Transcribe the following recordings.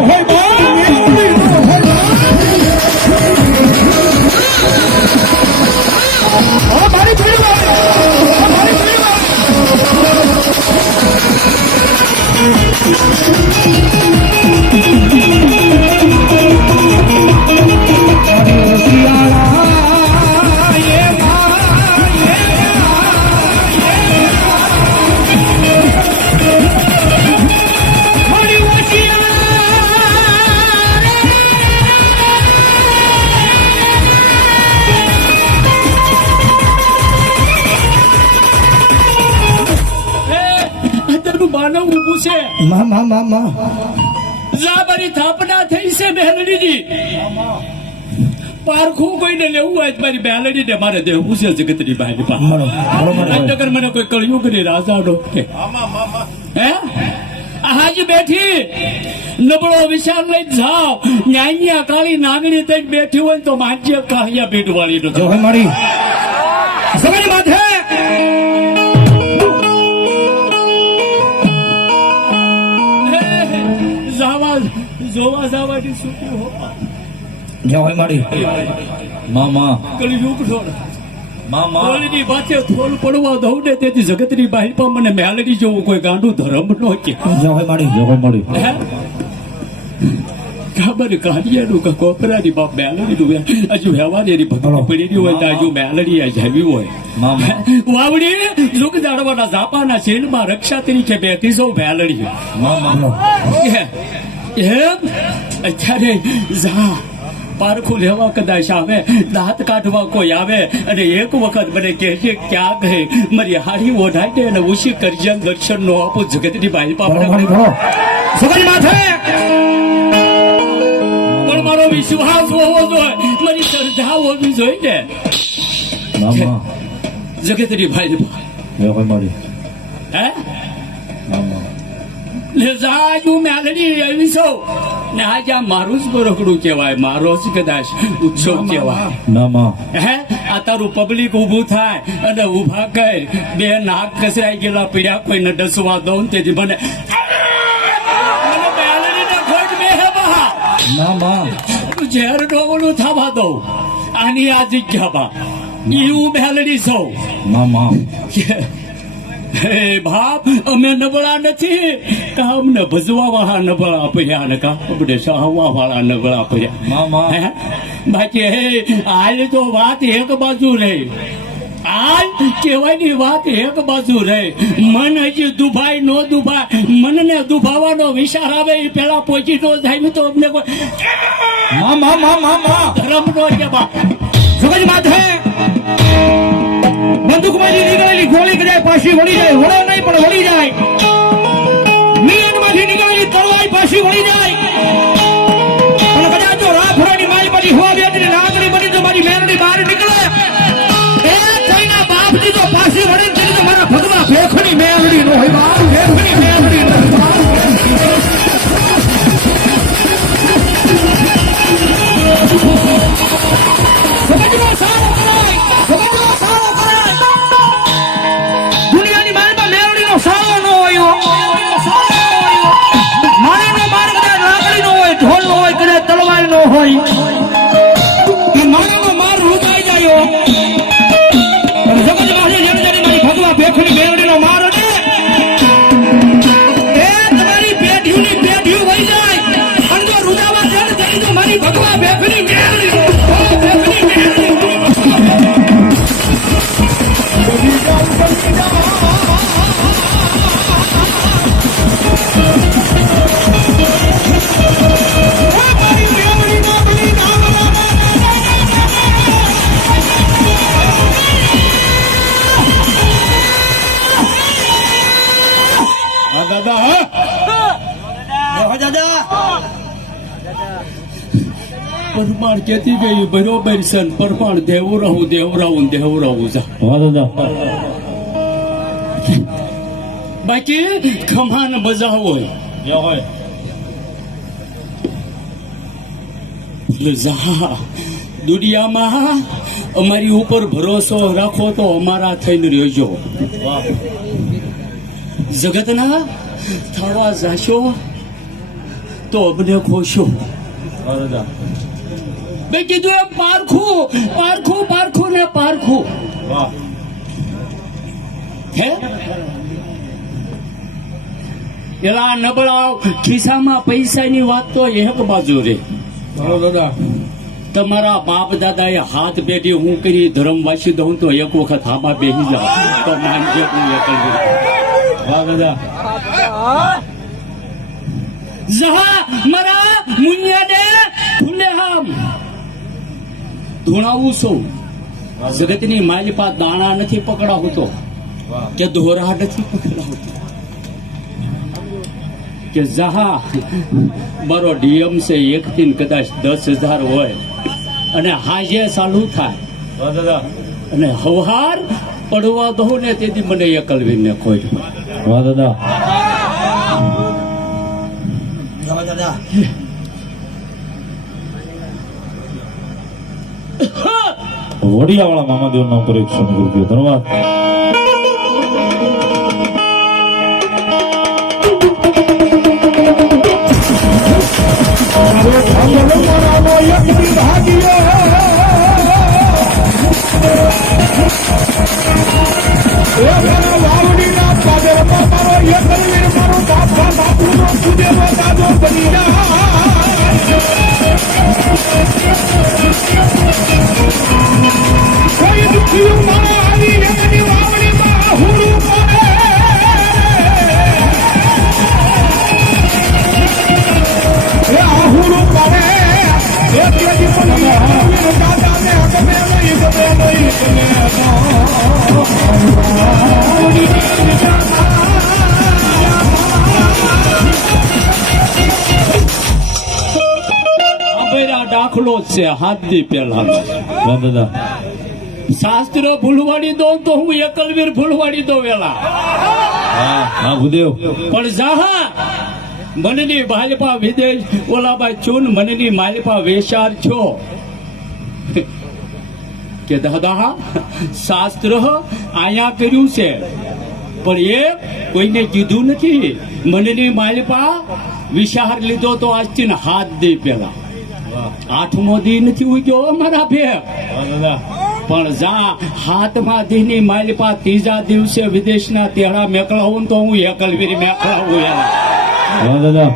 હોય બા, મેલડી નો હોય બા. મારી પીડવા મારી પીડવા માં જાબરી થાપના થઈ છે બેલડીની પારખું કોઈને લેવું હોય મારી બેલડીને મારે દેવું છે જગતની બહારની પાસે મને કોઈ કળિયુગ ની રાજાનો હે હાજી બેઠી નબળો વિશાળ લઈ જાઓ ન્યાયની કાળી નાગણી થઈને બેઠી હોય તો માન્ય કાળિયા ભેટ વાળી નો મારી સમજ માથે જોવા જવાની છૂટી હો જવાય મારી મામા કળિયુગ છોડ મામા ઓલીની વાતે થોડું પડવા દઉં ને તેથી જગતની બહાર પર મને મેલડી જેવું કોઈ ગાંડું ધર્મ નો કે જવાય મારી ખબર કાઢિયાનું કે કોપરાની બાપ મેલડીનું હજુ વ્યવહાર એની ભગવાન પડી હોય તો હજુ મેલડી જાવી હોય વાવડી જુગ જાડવાના ઝાપાના શેલમાં રક્ષા તરીકે બેઠી સૌ મેલડી એમ અત્યારે જા પારખું લેવા કદાચ આવે દાંત કાઢવા કોઈ આવે અને એક વખત મને કહેશે ક્યાં કહે મારી હાડી ઓઢાઈ દે અને ઉશી કરજન દર્શન નો આપું જગતની બાઈ પાપડે સમજ માથે પણ મારો વિશ્વાસ હોવો જોઈએ મારી શ્રદ્ધા હોવી જોઈએ ને જગતની બાઈ મારી હે જાજુ મેલડી એવી સૌ ને આજે મારું જ બરોકડું કહેવાય મારો જ કદાચ ઉત્સવ કહેવાય હે આ તારું પબ્લિક ઉભું થાય અને ઉભા કર બે નાક કસરાઈ ગયેલા પીડ્યા કોઈને ડસવા દઉં તેથી મને મેલડીને ખોટ બે હે બહા ઝેર ડોવલું થવા દઉં આની આ જગ્યામાં એવું મેલડી સૌ હે બાપ અમે નબળા નથી કામ ને ભજવા વાળા નબળા પડ્યા ને કામ ને સહવા વાળા નબળા પડ્યા બાકી હે આજ તો વાત એક બાજુ રહી આજ કહેવાની વાત એક બાજુ રહી મન હજી દુભાઈ નો દુભાઈ મનને દુભાવાનો વિચાર આવે એ પેલા પહોંચી નો જાય તો અમને કોઈ ધર્મ નો કે બાપ સમજ માથે બંદૂકમાંથી નીકળેલી ગોળી કદાચ પાછી વળી જાય વળે નહીં પણ વળી જાય નિયનમાંથી નીકળેલી તલવાર પાછી વળી જાય અને કદાચ તો રાફડાની માલમાંથી હોવા બેઠી નાગરી બની તો મારી મેલડી બહાર નીકળે એ થઈના બાપજી તો પાછી વળે તેની તો મારા ભગવા ભેખની મેલડી નો હોય બાપ ભેખની મેલડી નો સમજવા સારો કરાય સમજવા સારો ઢોલ નો હોય કદાચ તલવાર નો હોય મારામાં માર રૂજાઈ જાય સમજ મારી ભગવા ભેખની મેળડી નો માર એ તમારી પેઢીઓની પેઢીઓ વહી જાય અને જો રૂજાવા જાય તો મારી ભગવા ભેખની મેળડી પરમાણ કેતી ગઈ બરોબર છે પરમાણ દેવરાવું બાકી ખમાન મજા હોય દુનિયામાં અમારી ઉપર ભરોસો રાખો તો અમારા થઈને રહેજો જગતના થવા જાશો તો અમને ખોશો મેં કીધું એમ પારખું પારખું પારખું ને પારખું હે એલા નબળા ખિસ્સામાં પૈસાની વાત તો એક બાજુ રે દાદા તમારા બાપ દાદાએ હાથ પેઢી હું કરી ધર્મ વાંચી દઉં તો એક વખત આમાં બેસી જાવ તો માનજે હું એકલવીર વાહ દાદા જહા મરા મુનિયાને ફૂલે હામ ધૂણાવું છું જગતની માલિપા દાણા નથી પકડાવતો કે દોરા નથી પકડાવતો કે જહા મારો ડીએમ છે 1 થી કદાચ 10,000 હોય અને હાજે ચાલુ થાય અને હવાર પડવા દઉં ને તેથી મને એકલવીર ને ખોટ વાહ દાદા વડિયાવાળા મામાદેવ નો પરીક્ષણ કર્યું ધન્યવાદ દાખલો છે હાથ દી પહેલા દાદા શાસ્ત્ર ભૂલવાડી દો તો હું એકલવીર ભૂલવાડી દો વેલા હા ભૂદેવ પણ જહા મનની માલિપા વિદેશ ઓલાબાઈ ચૂન મનની માલિપા વેશાર છો કે દાદા શાસ્ત્ર આયા કર્યું છે પણ એ કોઈને કીધું નથી મનની માલિપા વિશાર લીધો તો આજથી હાથ દે પેલા 8મો દી નથી ઉગ્યો અમારા ભે પણ જા હાથમાં દીની માલિપા 3જા દિવસે વિદેશના તેડા મેકલાવું તો હું એકલવીર મેકલાવું દાદા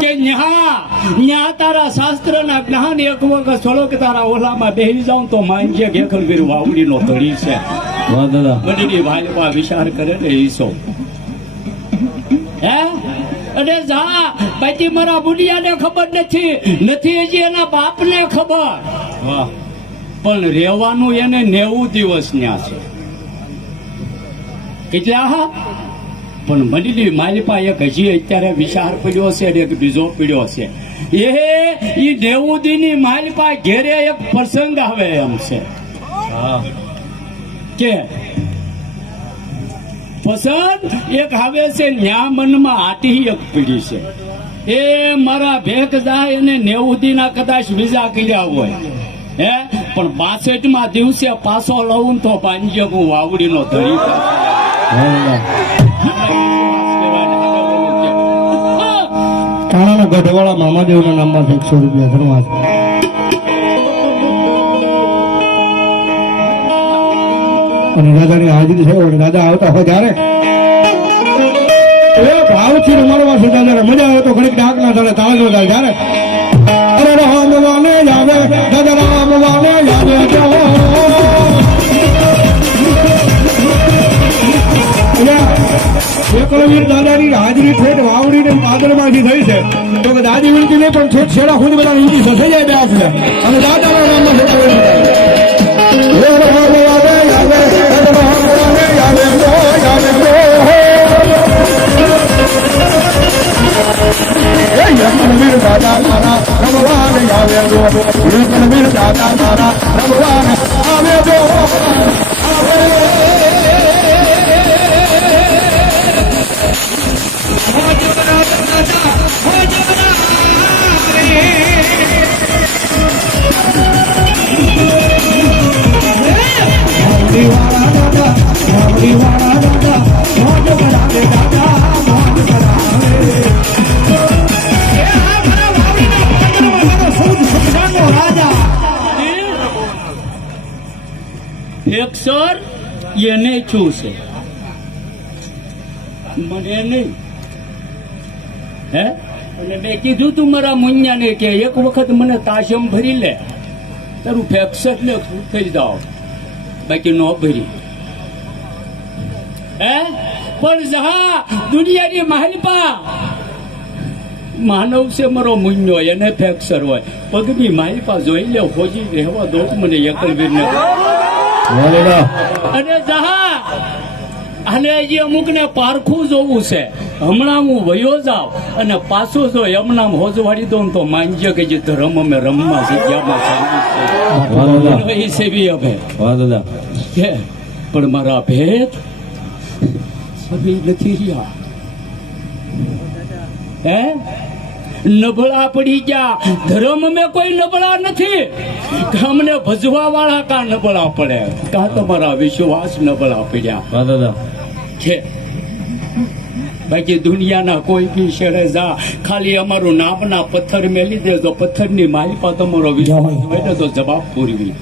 કે ન્યા તારા શાસ્ત્રના જ્ઞાન એક વખત છોડો કે તારા ઓલામાં બેસી જાઉં તો માનજે એકલવીર વાવડીનો તળી છે બધી માલિપા વિચાર કરે ને ઈસો હે અને જા બાકી મારા બુડિયાને ખબર નથી હજી એના બાપને ખબર પણ રહેવાનું એને 90 દિવસ ન્યા છે કેટલા પણ મનીની માલિપા એક હજી અત્યારે વિચાર પડ્યો છે અને એક બીજો પડ્યો છે એ 90 દીની માલિપા ઘેરે એક પ્રસંગ આવે એમ છે કે પસંદ એક આવે છે ન્યા મનમાં આટી એક પીડી છે એ મારા ભેખ જાય અને 90 દીના કદાચ બીજા કર્યા હોય હે પણ 62માં દિવસે પાછો લઉં તો પાંજે હું વાવડીનો ધરી કાણાના ગઢવાળા મામાદેવના નામમાં 100 રૂપિયા ધર્માસ અને દાદાની હાજરી છે દાદા આવતા હોય ત્યારે ભાવથી રમાડવા છે દાદા મજા આવે તો ઘડીક ડાક ના થાય તાળજો ત્યારે અરે રામ વાને જાવે દાદા રામ વાને જાવે એકલવીર દાદાની હાજરી ઠેઠ વાવડી ને પાદરમાંથી થઈ છે તો કે દાદી વિનતી નહીં પણ ઠેઠ છેડા સુધી બધા ઊંચી સજાઈ ગયા છે અને દાદાના નામમાં દાદા મારા રમવાન આવે દાદા મારા રમવાન આવે દાદા એને શું છે મને નહીં હે અને મેં કીધું તું મારા મુન્યાને કે એક વખત મને તાશમ ભરી લે તારું ફેક્સર ને થઈ જાઓ બાકી નો ભરી હે પણ જહા દુનિયાની માલપા માનવ છે મારો મુન્યો એને ફેક્સર હોય પગની માલપા જોઈ લે હોજી રહેવા દો મને એકલવીર ને અને જહા અને હજી અમુક ને પારખું જોવું છે હમણાં હું વયો જાઉં અને પાછો જો હમણાં હોજવાડી દઉં તો માનજે કે જે ધર્મ અમે રમવા જગ્યામાં છે સેવી હવે પણ મારા ભેદ સભી નથી રહ્યા હે નબળા પડી ગયા ધર્મ મેં કોઈ નબળા નથી અમને ભજવા વાળા કા નબળા પડે કા તમારા વિશ્વાસ નબળા પડ્યા છે બાકી દુનિયાના કોઈ બી શહેરે જા ખાલી અમારું નામના પથ્થર મેલી દેજો પથ્થરની માલિપા તમારો વિશ્વાસ હોય ને તો જવાબ પૂરવી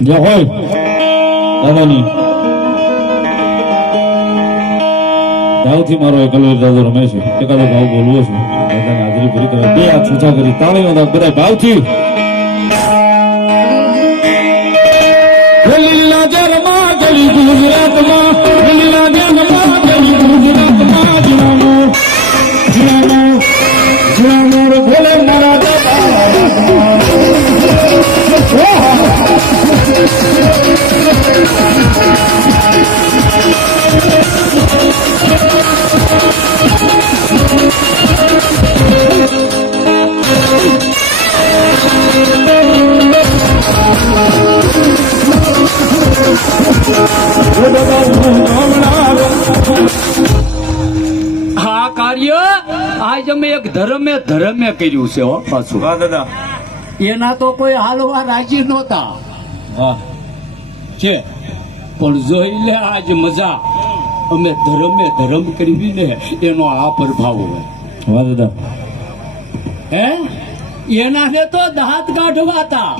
જય હોય દાદાની ભાવથી મારો એક કલર દાદો રમે છે એકાદો ભાવ બોલવો છે દાદાની હાજરી પૂરી કરે બે હાથ ઊંચા કરી તાળીનો દાદ બધા ભાવથી લીલા જરમાં ગલી ગુજરાતમાં લીલા જરમાં ગલી ગુજરાતમાં જીવાનો જીવાનો જીવાનો ભોલે મારા આ કાર્ય આજ અમે એક ધર્મે કર્યું છે હો પાછું એના તો કોઈ હાલવા રાજી નહોતા છે પણ જોઈ લે આજ મજા અમે ધર્મ કરવી ને એનો આ પ્રભાવ હોય હે એના ને તો દાંત કાઢવાતા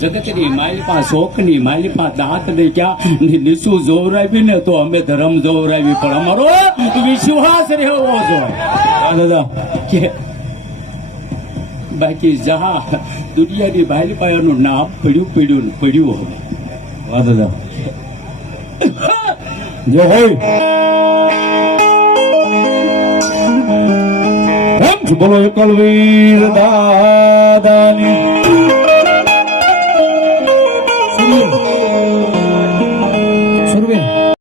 જગતની માલિપા શોકની માલિપા દાંત ને ક્યાં નીચું જોવરાવી ને તો અમે ધર્મ જોવરાવી પણ અમારો વિશ્વાસ રહેવો જોઈએ કે બાકી જહા દુનિયાની માલિપા એનું નામ પડ્યું હવે વાહ દાદા જય હોય બોલો એકલવીર દાદાની